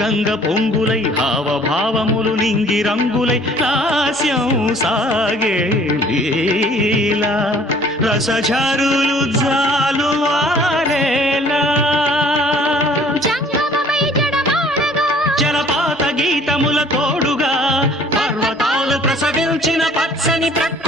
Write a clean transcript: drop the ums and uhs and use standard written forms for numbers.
గంగ పొంగులై హావభావములు నింగి రంగులై నాస్యం సాగే లీలా రసఝరులు జాలువారేలా జలపాత గీతముల తోడుగా పర్వతాలు ప్రసవించిన పచ్చని ప్రకృతి